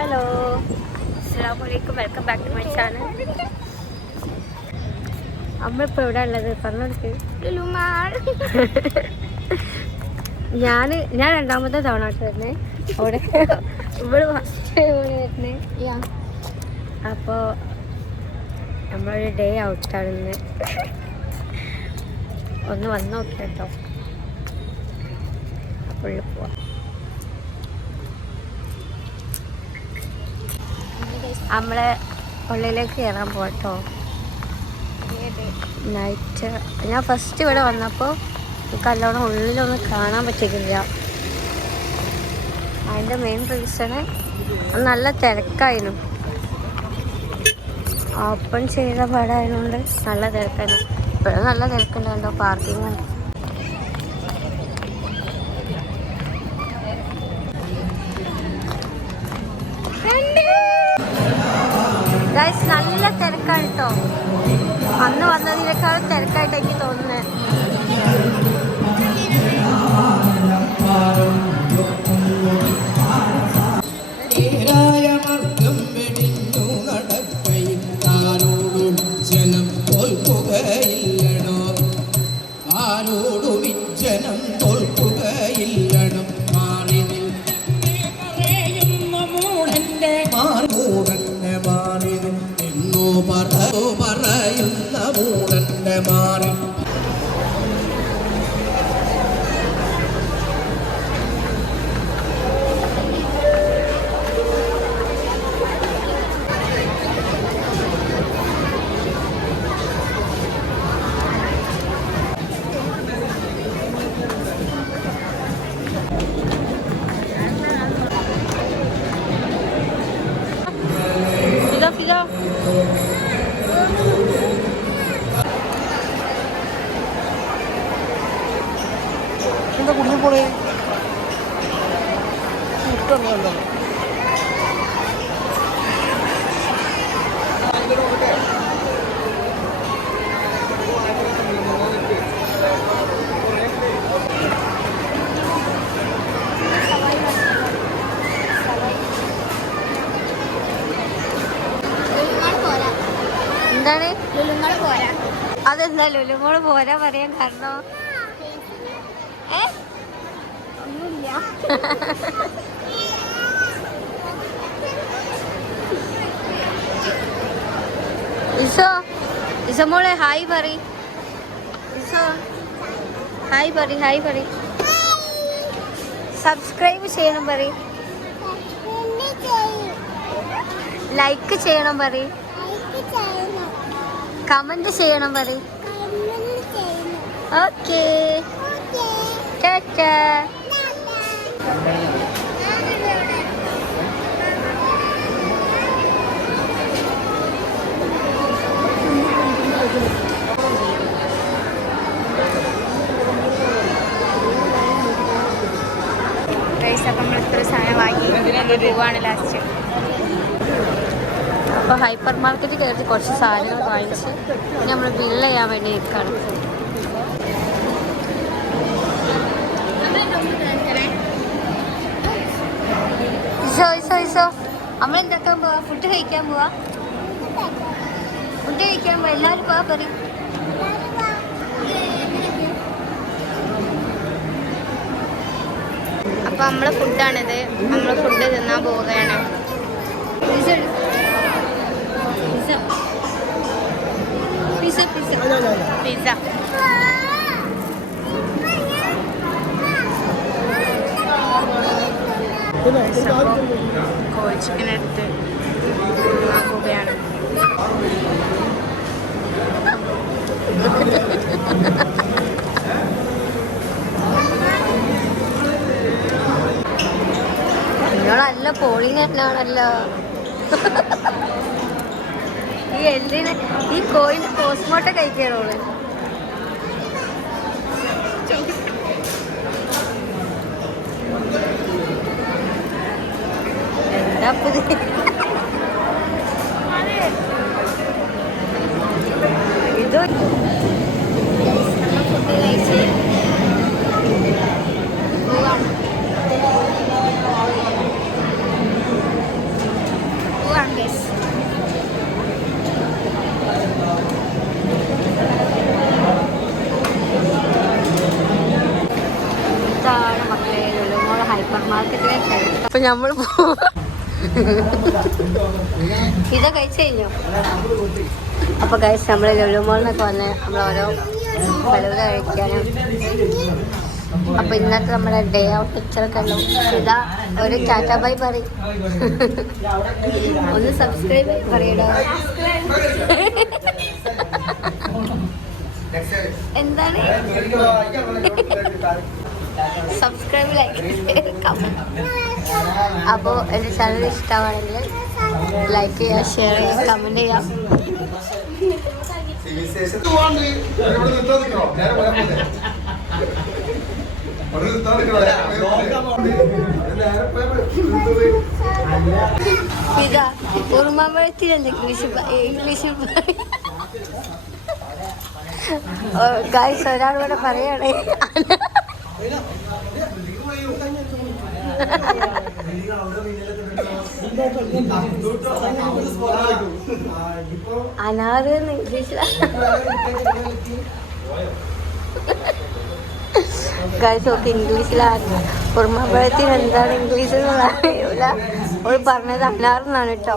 Hello, അസ്സലാമലൈക്കും, welcome back to my channel. നമ്മളിപ്പോൾ എവിടെ ഉള്ളത് പറഞ്ഞെടുക്ക്. ഞാൻ രണ്ടാമത്തെ തവണ വരുന്നേ അവിടെ, ഇവിടെ ഫസ്റ്റ് വരുന്നേ. അപ്പോൾ നമ്മളൊരു ഡേ ഔട്ടാണ്. ഒന്ന് വന്ന് നോക്കി കേട്ടോ. അപ്പോൾ പോവാം. നമ്മളെ ഉള്ളിലേക്ക് കയറാൻ പോട്ടോ. നൈറ്റ് ഞാൻ ഫസ്റ്റ് ഇവിടെ വന്നപ്പോൾ നല്ലോണം ഉള്ളിലൊന്നും കാണാൻ പറ്റിയിട്ടില്ല. അതിൻ്റെ മെയിൻ റീസണ് നല്ല തിരക്കായിരുന്നു. ഓപ്പൺ ചെയ്ത പാടായതുകൊണ്ട് നല്ല തിരക്കായിരുന്നു. ഇപ്പോഴും നല്ല തിരക്കുണ്ടോ, പാർക്കിംഗ്. ഗൈസ് നല്ല തിരക്കാണ് കേട്ടോ. അന്ന് വന്നതിനേക്കാളും തിരക്കായിട്ട് എനിക്ക് തോന്നുന്നത്. പറയുന്ന മൂടന്റെ മാറി എന്താ കുടുങ്ങി പോണേ ഇഷ്ടമല്ലോ. എന്താണ് അതെന്താ ലുലുമോള് പോരാ പറയാൻ കാരണം? ഇസോ മോളെ ഹായ് പറ. ഇസോ ഹായ് പറ. സബ്സ്ക്രൈബ് ചെയ്യണം പറ. ലൈക്ക് ചെയ്യണം പറ. കമന്റ് ചെയ്യണം പറ. ഓക്കേ, ടാറ്റാ. അപ്പം നമ്മൾ ഇത്ര സാധനം വാങ്ങി പോവാണ് ലാസ്റ്റ്. അപ്പോൾ ഹൈപ്പർ മാർക്കറ്റിൽ കയറി കുറച്ച് സാധനങ്ങൾ വാങ്ങിച്ച് നമ്മൾ ബില്ല് ചെയ്യാൻ വേണ്ടി നിൽക്കുകയാണ്. ഇസോ നമ്മളെന്താക്കാൻ പോവാ? ഫുഡ് കഴിക്കാൻ പോവാ. എല്ലാവരും പോവാ പറയും. അപ്പോൾ നമ്മളെ ഫുഡാണിത്. നമ്മൾ ഫുഡ് തിന്നാൻ പോവുകയാണ്. പിസ്സ കോഴി ചിക്കൻ എടുത്ത് പോവുകയാണ്. നിങ്ങളല്ല പോളിങ് തന്നെയാണല്ലോ. ഈ എല്ലിന് ഈ കോഴിന്റെ പോസ്റ്റ്മോർട്ടം കഴിക്കാറുള്ളു. എന്താ പുതിയ ഇത് ഫുഡ് കഴിച്ച് പോവാണ്. അപ്പൊ നമ്മൾ ഇതാ കഴിച്ചു കഴിഞ്ഞു. അപ്പൊ കഴിച്ച് നമ്മൾ ലുലുമോളിനൊക്കെ വന്ന് നമ്മളോരോ ഫലൂദ കഴിക്കാനും. അപ്പൊ ഇന്നത്തെ നമ്മുടെ ഡേ ഔട്ട് പിക്ചറൊക്കെ ഉണ്ടാവും. ഇതാ ഒരു ടാറ്റ ബൈ പറയും. ഒന്ന് സബ്സ്ക്രൈബ് പറയടോ. എന്താണ് സബ്സ്ക്രൈബ്, ലൈക്ക്, കമന്റ്. അപ്പോൾ എൻ്റെ ചാനൽ ഇഷ്ടമാണെങ്കിൽ ലൈക്ക് ചെയ്യുക, ഷെയർ ചെയ്യുക, കമന്റ് ചെയ്യാം. ഇതാ ഉറുമാമ്പഴത്തിൽ ഇംഗ്ലീഷ് ഗായ്സ് ഒരാളിവിടെ പറയണേ. അനാറ് ഇംഗ്ലീഷിലാണ് ഗായ്സ്. ഒക്കെ ഇംഗ്ലീഷിലാണ്. ഉറുമാമ്പഴത്തിന് എന്താണ് ഇംഗ്ലീഷ് എന്ന് അറിയില്ല. അവൾ പറഞ്ഞത് അനാറെന്നാണ് കേട്ടോ.